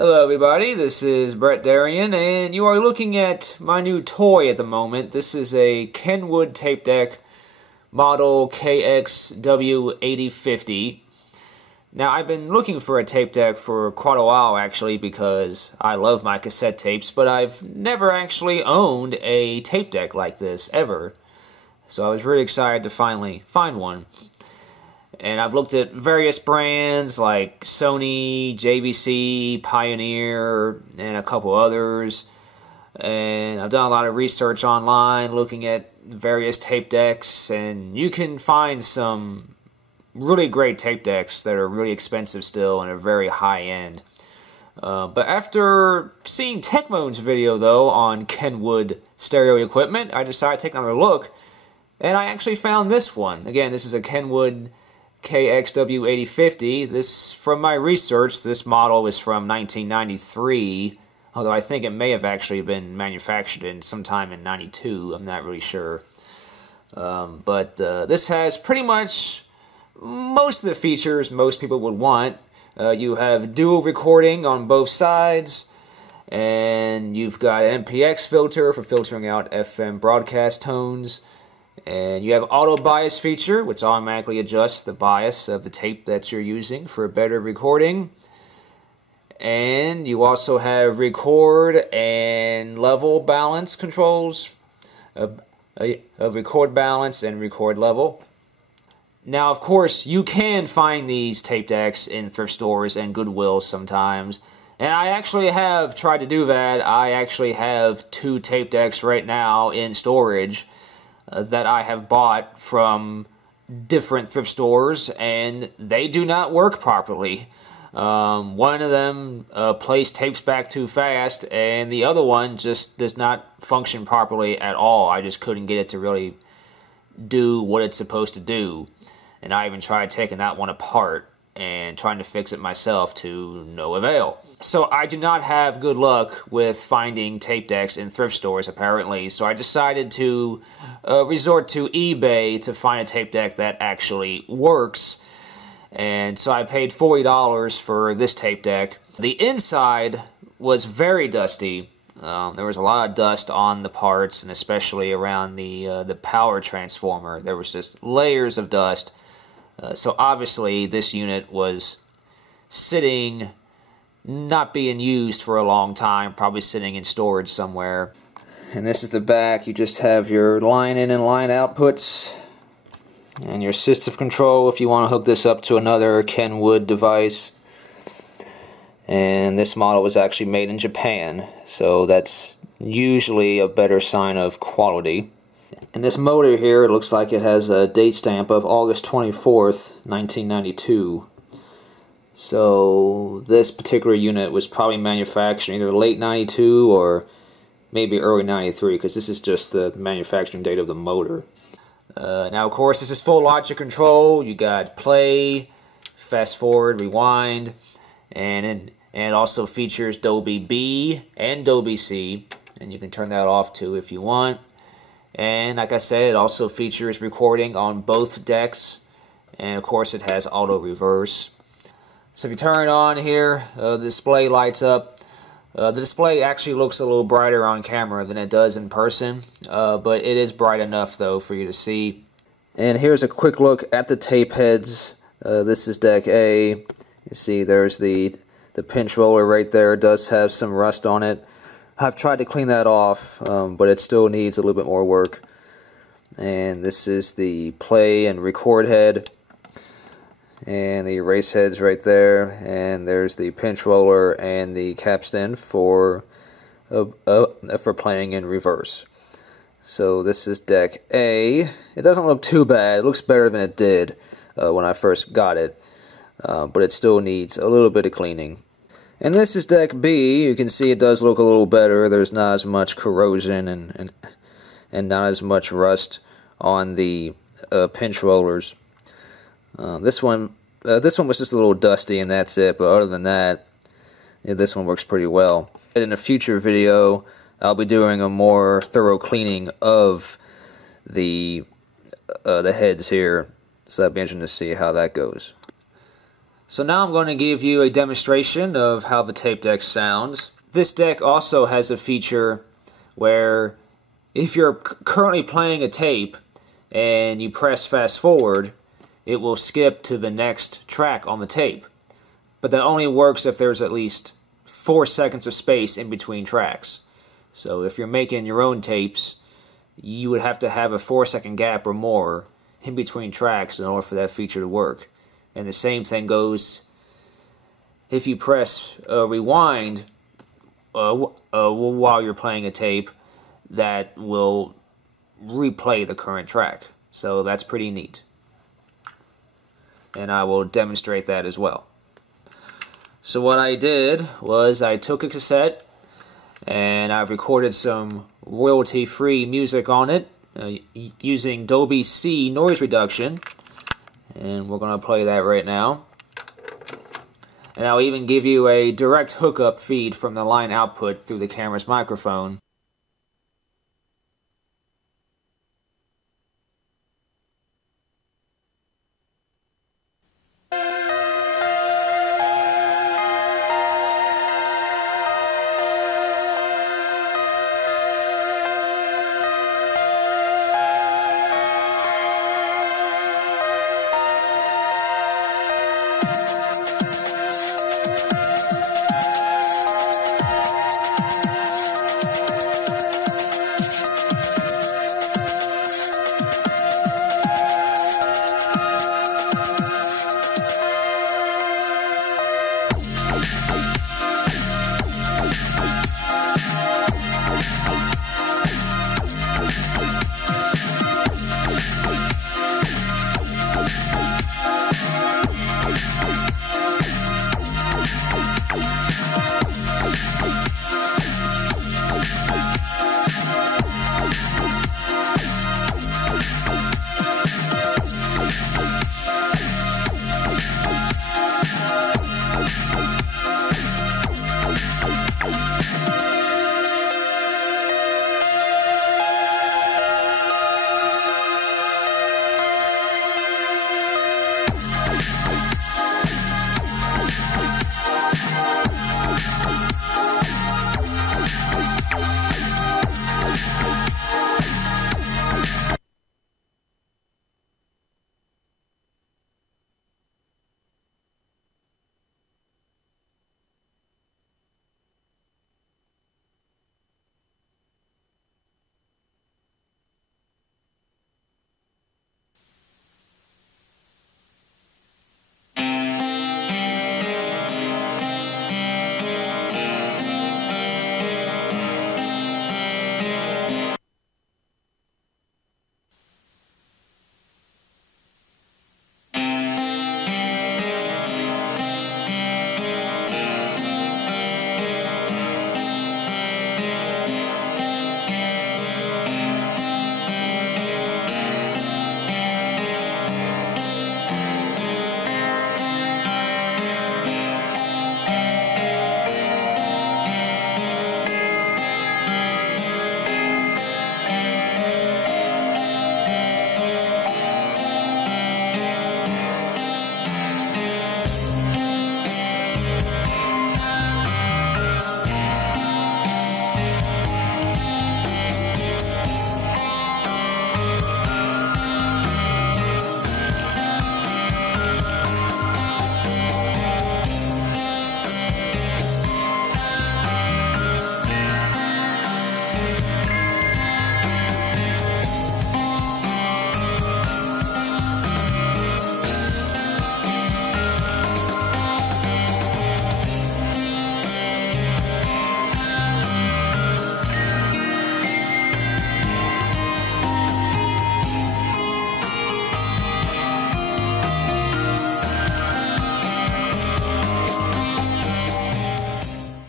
Hello everybody, this is Brett Darian, and you are looking at my new toy at the moment. This is a Kenwood tape deck, model KX-W8050. Now, I've been looking for a tape deck for quite a while actually, because I love my cassette tapes, but I've never actually owned a tape deck like this, ever. So I was really excited to finally find one. And I've looked at various brands like Sony, JVC, Pioneer, and a couple others. And I've done a lot of research online looking at various tape decks, and you can find some really great tape decks that are really expensive still and are very high end. But after seeing Tecmo's video though on Kenwood stereo equipment, I decided to take another look, and I actually found this one. Again, this is a Kenwood KX-W8050. This, from my research, this model is from 1993, although I think it may have actually been manufactured in sometime in 92. I'm not really sure. But this has pretty much most of the features most people would want. You have dual recording on both sides, and you've got an MPX filter for filtering out FM broadcast tones. And you have auto bias feature, which automatically adjusts the bias of the tape that you're using for better recording. And you also have record and level balance controls, of record balance and record level. Now, of course, you can find these tape decks in thrift stores and Goodwill sometimes. And I actually have tried to do that. I actually have 2 tape decks right now in storage that I have bought from different thrift stores, and they do not work properly. One of them plays tapes back too fast, and the other one just does not function properly at all. I just couldn't get it to really do what it's supposed to do. And I even tried taking that one apart and trying to fix it myself, to no avail. So I do not have good luck with finding tape decks in thrift stores, apparently. So I decided to resort to eBay to find a tape deck that actually works. And so I paid $40 for this tape deck. The inside was very dusty. There was a lot of dust on the parts, and especially around the power transformer. There was just layers of dust. So obviously this unit was sitting, not being used for a long time, probably sitting in storage somewhere. And this is the back. You just have your line in and line outputs, and your system control if you want to hook this up to another Kenwood device. And this model was actually made in Japan, so that's usually a better sign of quality. And this motor here, it looks like it has a date stamp of August 24th, 1992. So this particular unit was probably manufactured either late 92 or maybe early 93, because this is just the manufacturing date of the motor. Now, of course, this is full logic control. You got play, fast forward, rewind, and it also features Dolby B and Dolby C, and you can turn that off too if you want. And like I said, it also features recording on both decks, and of course it has auto reverse. So if you turn it on here, the display lights up. The display actually looks a little brighter on camera than it does in person, but it is bright enough though for you to see. And here's a quick look at the tape heads. This is deck A. You see there's the pinch roller right there. It does have some rust on it. I've tried to clean that off, but it still needs a little bit more work. And this is the play and record head, and the erase heads right there, and there's the pinch roller and the capstan for playing in reverse. So this is deck A. It doesn't look too bad. It looks better than it did when I first got it, but it still needs a little bit of cleaning. And this is deck B. You can see it does look a little better. There's not as much corrosion and not as much rust on the pinch rollers. This one was just a little dusty, and that's it. But other than that, yeah, this one works pretty well. In a future video, I'll be doing a more thorough cleaning of the heads here, so that'll be interesting to see how that goes. So now I'm going to give you a demonstration of how the tape deck sounds. This deck also has a feature where if you're currently playing a tape and you press fast forward, it will skip to the next track on the tape. But that only works if there's at least 4 seconds of space in between tracks. So if you're making your own tapes, you would have to have a 4-second gap or more in between tracks in order for that feature to work. And the same thing goes if you press rewind while you're playing a tape, that will replay the current track. So that's pretty neat. And I will demonstrate that as well. So what I did was I took a cassette and I've recorded some royalty-free music on it using Dolby C noise reduction. And we're going to play that right now. And I'll even give you a direct hookup feed from the line output through the camera's microphone.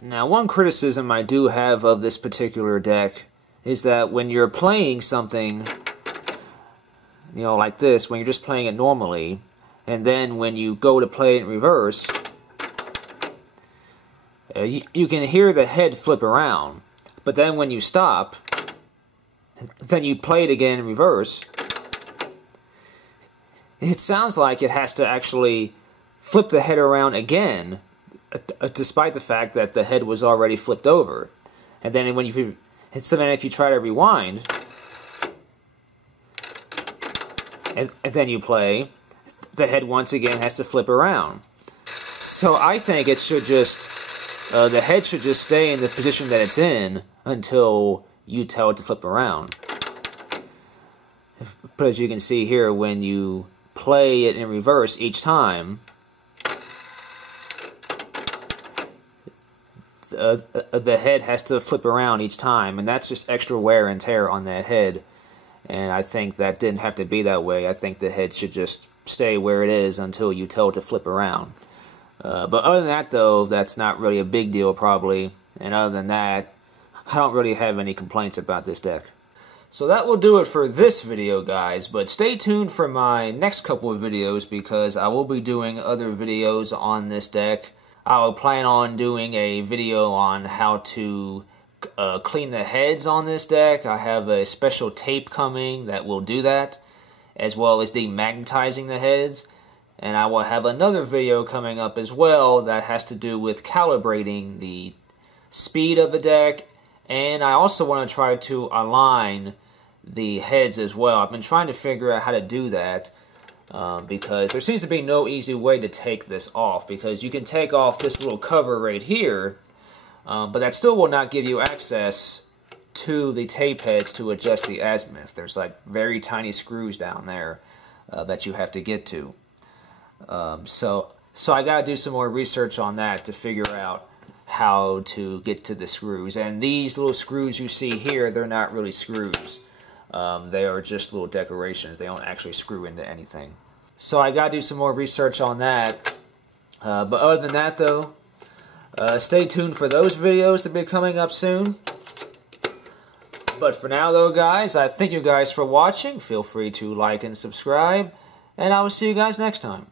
Now, one criticism I do have of this particular deck is that when you're playing something, you know, like this, when you're just playing it normally, and then when you go to play it in reverse, you can hear the head flip around. But then when you stop, then you play it again in reverse, it sounds like it has to actually flip the head around again, despite the fact that the head was already flipped over. And then when if you try to rewind, and then you play, the head once again has to flip around. So I think it should just, the head should just stay in the position that it's in until you tell it to flip around. But as you can see here, when you play it in reverse each time, the head has to flip around each time, and that's just extra wear and tear on that head. And I think that didn't have to be that way. I think the head should just stay where it is until you tell it to flip around. But other than that, though, that's not really a big deal, probably. And other than that, I don't really have any complaints about this deck. So that will do it for this video, guys, but stay tuned for my next couple of videos because I will be doing other videos on this deck. I will plan on doing a video on how to clean the heads on this deck. I have a special tape coming that will do that, as well as demagnetizing the heads. And I will have another video coming up as well that has to do with calibrating the speed of the deck. And I also want to try to align the heads as well. I've been trying to figure out how to do that because there seems to be no easy way to take this off, because you can take off this little cover right here, but that still will not give you access to the tape heads to adjust the azimuth. There's like very tiny screws down there that you have to get to. So I gotta do some more research on that to figure out how to get to the screws. And these little screws you see here, they're not really screws. They are just little decorations. They don't actually screw into anything. So I gotta do some more research on that. But other than that, though, stay tuned for those videos to be coming up soon. But for now, though, guys, I thank you guys for watching. Feel free to like and subscribe, and I will see you guys next time.